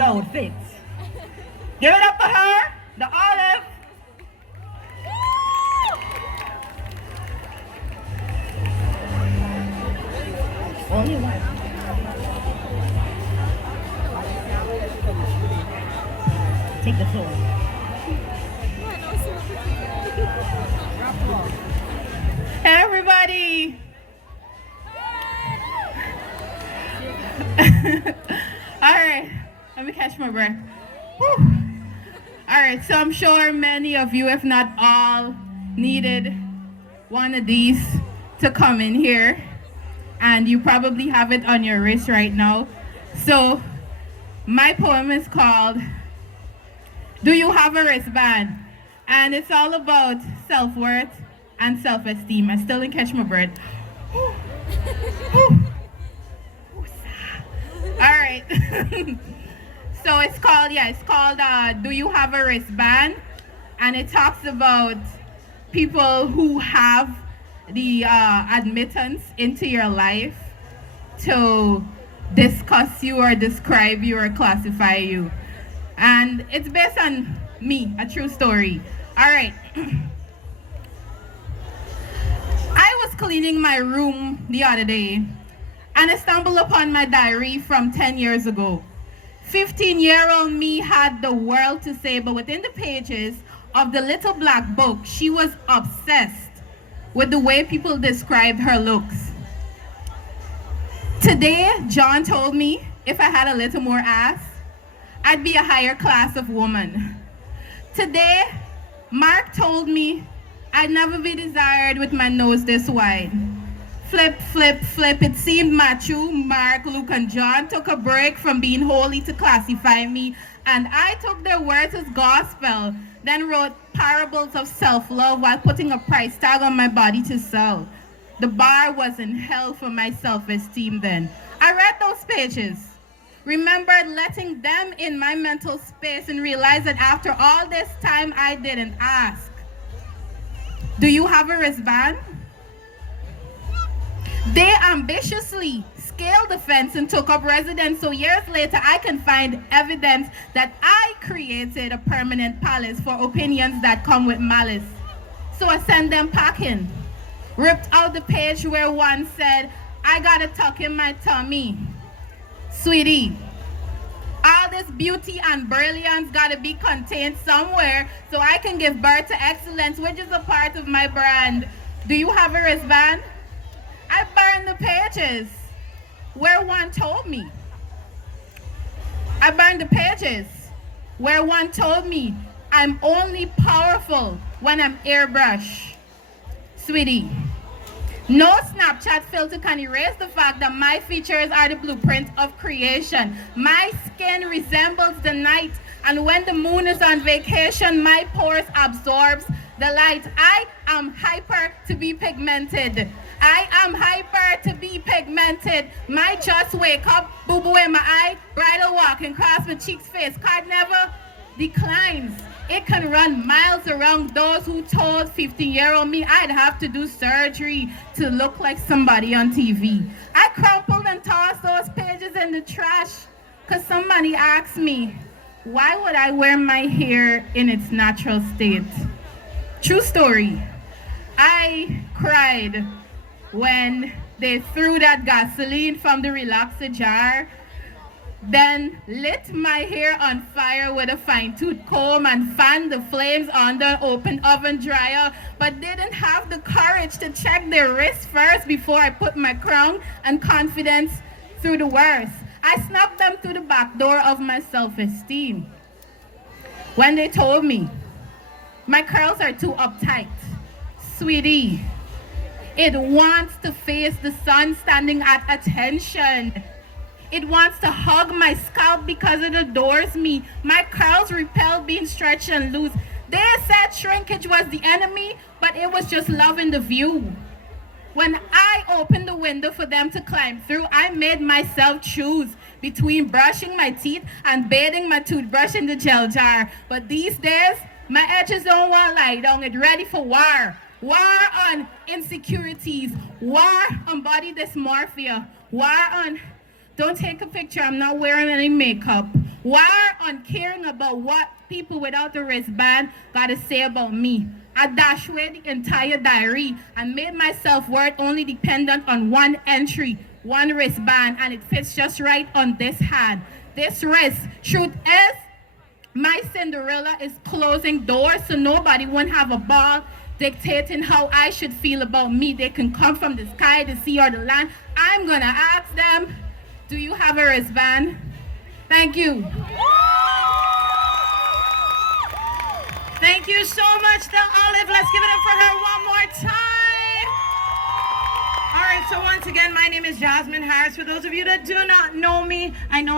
outfit. Give it up for her, the Olive. Only one. Take the floor. Hey everybody. All right, let me catch my breath. Whew. All right, so I'm sure many of you, if not all, needed one of these to come in here, and you probably have it on your wrist right now. So my poem is called Do You Have a Wristband? And it's all about self-worth and self-esteem. I still didn't catch my breath. Whew. Whew. All right. So it's called Do You Have a Wristband? And it talks about people who have the admittance into your life to discuss you or describe you or classify you. And it's based on me, a true story. All right. I was cleaning my room the other day, and I stumbled upon my diary from 10 years ago. 15-year-old me had the world to say, but within the pages of the little black book, she was obsessed with the way people described her looks. Today, John told me if I had a little more ass, I'd be a higher class of woman. Today, Mark told me I'd never be desired with my nose this wide. Flip, flip, flip. It seemed Matthew, Mark, Luke, and John took a break from being holy to classify me, and I took their words as gospel, then wrote parables of self-love while putting a price tag on my body to sell. The bar was in hell for my self-esteem then. I read those pages, remembered letting them in my mental space, and realized that after all this time I didn't ask. Do you have a wristband? They ambitiously scaled the fence and took up residence, so years later I can find evidence that I created a permanent palace for opinions that come with malice. So I sent them packing, ripped out the page where one said, I gotta tuck in my tummy. Sweetie, all this beauty and brilliance gotta be contained somewhere so I can give birth to excellence, which is a part of my brand. Do you have a wristband? I burned the pages where one told me. I burned the pages where one told me I'm only powerful when I'm airbrush. Sweetie, no Snapchat filter can erase the fact that my features are the blueprint of creation. My skin resembles the night, and when the moon is on vacation, my pores absorbs the light. I am hyper to be pigmented. I am hyper to be pigmented. My just wake up, boo-boo in my eye, bridal walk and cross my cheeks face. Card never declines. It can run miles around those who told 15-year-old me I'd have to do surgery to look like somebody on TV. I crumpled and tossed those pages in the trash because somebody asked me, why would I wear my hair in its natural state? True story. I cried when they threw that gasoline from the relaxer jar, then lit my hair on fire with a fine-tooth comb and fanned the flames on the open oven dryer, but didn't have the courage to check their wrist first before I put my crown and confidence through the worst. I snuck them through the back door of my self-esteem when they told me my curls are too uptight. Sweetie, it wants to face the sun standing at attention. It wants to hug my scalp because it adores me. My curls repel being stretched and loose. They said shrinkage was the enemy, but it was just loving the view. When I opened the window for them to climb through, I made myself choose between brushing my teeth and bathing my toothbrush in the gel jar. But these days, my edges don't want to lie down. It's ready for war. War on insecurities. War on body dysmorphia. War on, don't take a picture, I'm not wearing any makeup. War on caring about what people without a wristband gotta say about me. I dashed away the entire diary and made my self-worth only dependent on one entry, one wristband, and it fits just right on this hand. This wrist. Truth is, my Cinderella is closing doors so nobody won't have a ball dictating how I should feel about me. They can come from the sky, the sea, or the land. I'm gonna ask them, do you have a wristband? Thank you. Thank you so much to Olive. Let's give it up for her one more time. All right, so once again, my name is Jasmine Harris. For those of you that do not know me, I know